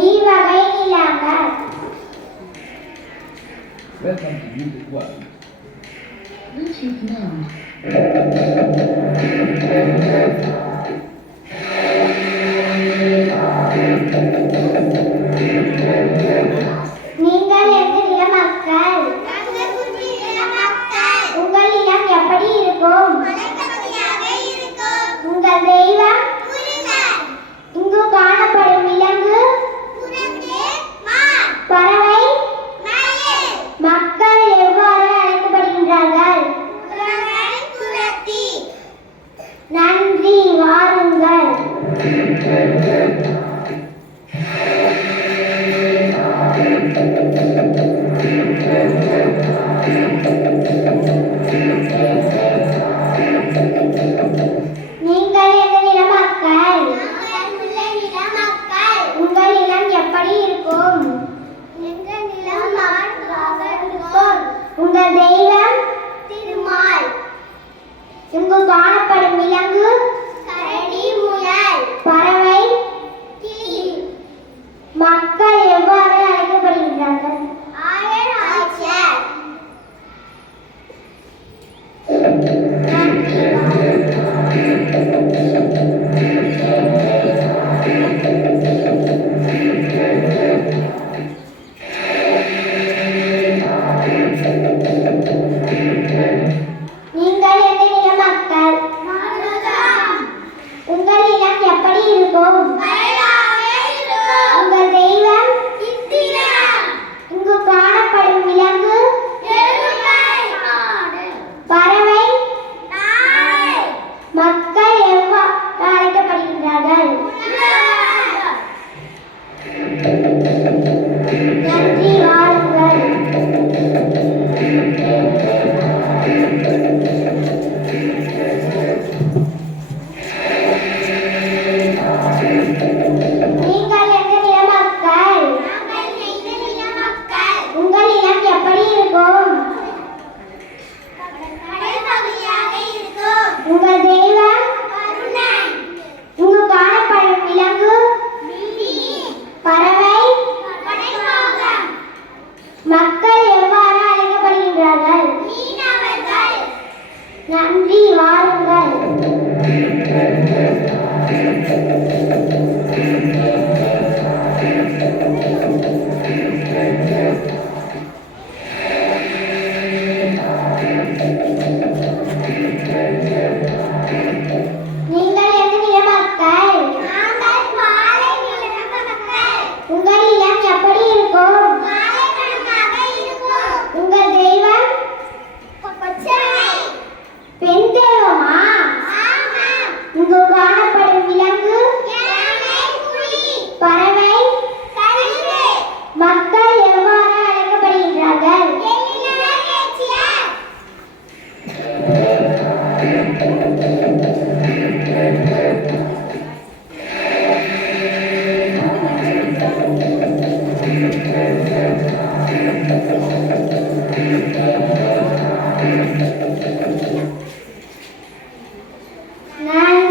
ஐவகை நிலங்கள். Welcome to Music One. Bluetooth mode. நீங்கள் எந்த நில மக்கள்? உங்கள் நிலம் எப்படி இருக்கும்? உங்கள் தெய்வம்? இங்கு காணப்படும் விலங்கு? பறவை? மக்கள் எவ்வாறு அழைக்கப்படுகின்றார்கள்? நன்றி, வாருங்கள். நீங்கள் எந்த நில மக்கள்? உங்கள் நிலம் எப்படி இருக்கும்? உங்கள் தெய்வம்? திருமால். இங்கு காணப்படும் விலங்கு? பறவை? மக்கள் எவ்வாறு அழைக்கப்படுகின்றார்கள்? நீங்கள் எந்த நில மக்கள்? உங்கள் நிலம் எப்படி இருக்கும்? உங்கள் தெய்வம்? இங்கு காணப்படும் விலங்கு? பறவை? மக்கள் எவ்வாறு அழைக்கப்படுகின்றார்கள்? நன்றி, வாருங்கள். நீங்கள் எந்த நில மக்கள்? உங்கள் நிலம் எப்படி இருக்கும்? உங்கள் தெய்வம்? இங்கு காணப்படும் விலங்கு? பறவை? மக்கள் எவ்வாறு அழைக்கப்படுகின்றார்கள்? நன்றி, வாருங்கள். நீங்கள் எந்த நில மக்கள்? உங்கள் நிலம் எப்படி இருக்கும்? உங்கள் தெய்வம்? பெண் தெய்வமா? இங்கு காணப்படும் விலங்கு? பறவை? மக்கள் எவ்வாறு அழைக்கப்படுகின்றார்கள்? நன்றி.